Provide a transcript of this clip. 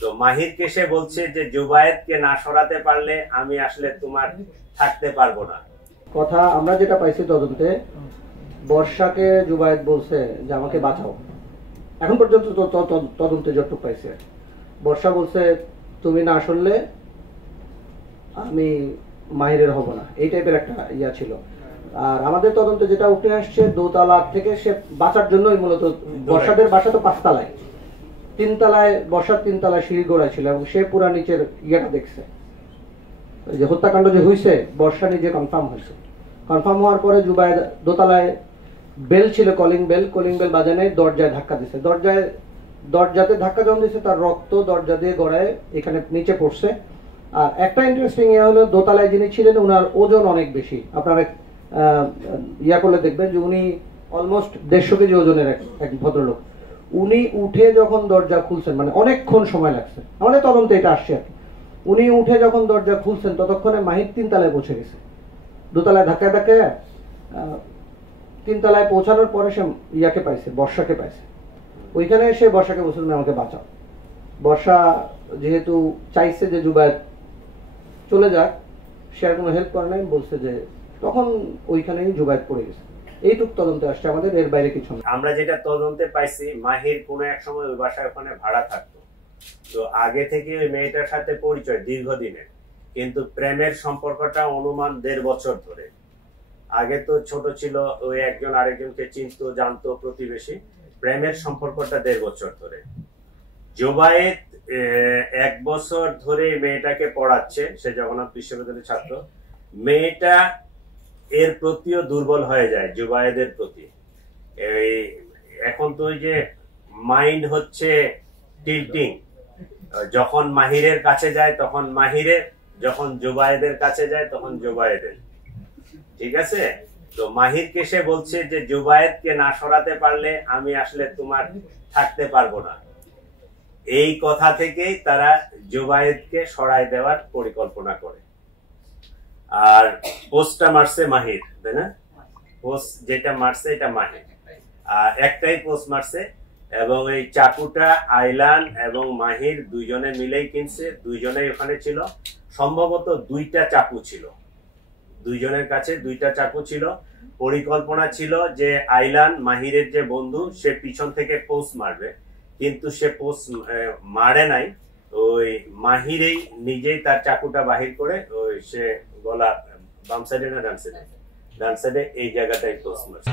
তো মাহিরকে সে বলছে যে জুবায়েদকে না সরাতে পারলে আমি আসলে তোমার থাকতে পারবো না। কথা আমরা যেটা পাইছি তদন্তে, বর্ষাকে জুবায়েদ বলছে যে আমাকে বাঁচাও। এখন পর্যন্ত তদন্তে যতটুকু পাইছে, বর্ষা বলছে তুমি না শুনলে আমি মাহিরের হব না, এই টাইপের একটা ইয়া ছিল। আর আমাদের তদন্তে যেটা উঠে আসছে, দোতলা থেকে সে বাঁচার জন্যই মূলত, বর্ষাদের বাসা তো 5 তলায়, 3 তলায় বর্ষার 3 তলায় সিঁড়ি গোড়ায় ছিল এবং সে পুরা নিচের ইয়েটা দেখছে। যে হত্যাকাণ্ড যে হয়েছে বর্ষা নিজে কনফার্ম হয়েছে। কনফার্ম হওয়ার পরে জুবায়েদ দোতলায় বেল ছিল, কলিং বেল বাজায় নাই, দরজায় ধাক্কা দিছে। দরজাতে ধাক্কা যখন দিচ্ছে তার রক্ত দরজা দিয়ে গড়ায় এখানে নিচে পড়ছে। আর একটা ইন্টারেস্টিং ইয়ে হলো, দোতলায় যিনি ছিলেন ওনার ওজন অনেক বেশি। আপনারা ইয়া করলে দেখবেন যে উনি অলমোস্ট 150 কেজি ওজনের এক ভদ্রলোক। উনি উঠে যখন দরজা খুলছেন, মানে অনেকক্ষণ সময় লাগছে, আমাদের তদন্তে এটা আসছে আর কি। উনি উঠে যখন দরজা খুলছেন ততক্ষণে মাহির 3 তলায় পৌঁছে গেছে। দোতলায় ধাক্কায় 3 তলায় পৌঁছানোর পরে সে ইয়াকে পাইছে, বর্ষাকে পাইছে। ওইখানে এসে বর্ষাকে বলছে তুমি আমাকে বাঁচাও। বর্ষা যেহেতু চাইছে যে জুবায়েদ চলে যাক, সে আর কোনো হেল্প করে নাই, বলছে যে তখন ওইখানেই জুবায়েদ পড়ে গেছে। এইটুক তদন্তে আসছে আমাদের, এর বাইরে কিছু না। আমরা যেটা তদন্তে পাইছি, মাহির কোনো এক সময় ওই বাসায় ওখানে ভাড়া থাকতো। তো আগে থেকে ওই মেয়েটার সাথে পরিচয় দীর্ঘদিনের, কিন্তু প্রেমের সম্পর্কটা অনুমান 1.5 বছর ধরে। আগে তো ছোট ছিল, ওই একজন আরেকজনকে চিনতো, জানতো, প্রতিবেশী। প্রেমের সম্পর্কটা 1.5 বছর ধরে। জুবায়েদ 1 বছর ধরে মেয়েটাকে পড়াচ্ছে, সে জগন্নাথ বিশ্ববিদ্যালয়ের ছাত্র। মেয়েটা এর প্রতিও দুর্বল হয়ে যায়, জুবায়েদের প্রতি। এখন তো ওই যে মাইন্ড হচ্ছে টিল্টিং, যখন মাহিরের কাছে যায় তখন মাহিরের, যখন জুবায়েদের কাছে যায় তখন জুবায়েদের। ঠিক আছে? তো মাহিরকে সে বলছে যে জুবায়েদকে না সরাতে পারলে আমি আসলে তোমার থাকতে পারবো না। এই কথা থেকেই তারা জুবায়েদকে সরাই দেওয়ার পরিকল্পনা করে। আর পোস্টটা মারছে মাহির, তাই না? পোস্ট যেটা মারছে এটা মাহির, একটাই পোস্ট মারছে। এবং এই চাকুটা আইলান এবং মাহির দুইজনে মিলেই কিনছে, দুইজনেই ওখানে ছিল। সম্ভবত 2টা চাকু ছিল, দুইজনের কাছে 2টা চাকু ছিল। পরিকল্পনা ছিল যে আইলান, মাহিরের যে বন্ধু, সে পিছন থেকে পোস্ট মারবে, কিন্তু সে পোস্ট মারে নাই। ওই মাহিরেই নিজেই তার চাকুটা বাহির করে ওই সে গলা বাম সাইডে না ডান সাইডে এই জায়গাটাই পোস্ট মারছে।